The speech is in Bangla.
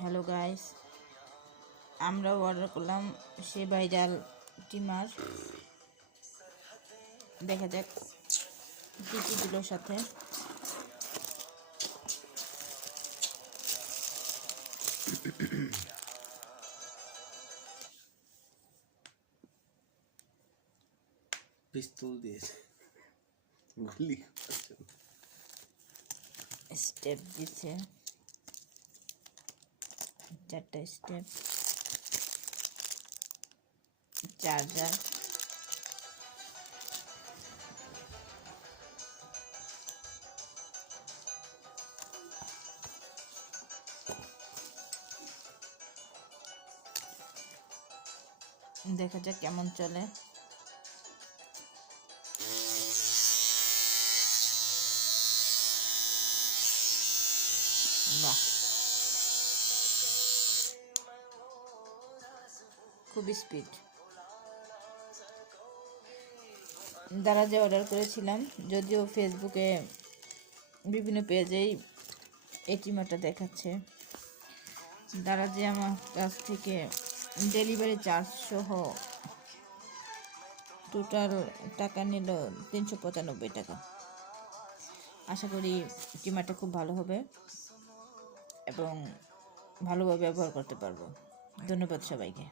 হ্যালো গাইস, আমরাও অর্ডার করলাম সেই ভাইরাল টিমার। দেখা যাক কী কী দিল সাথে। পিস্তল দিয়েছে, গুলি স্টেপ দিছে, 4টা স্টেপ, চার্জার, দেখা যাক কেমন চলে। বাহ, খুবই স্পিড। দারাজে অর্ডার করেছিলাম, যদিও ফেসবুকে বিভিন্ন পেজেই এই টিমারটা দেখাচ্ছে। দারাজে আমার কাছ থেকে ডেলিভারি চার্জ সহ টোটাল টাকা নিল 395 টাকা। আশা করি টিমারটা খুব ভালো হবে এবং ভালোভাবে ব্যবহার করতে পারবো। ধন্যবাদ সবাইকে।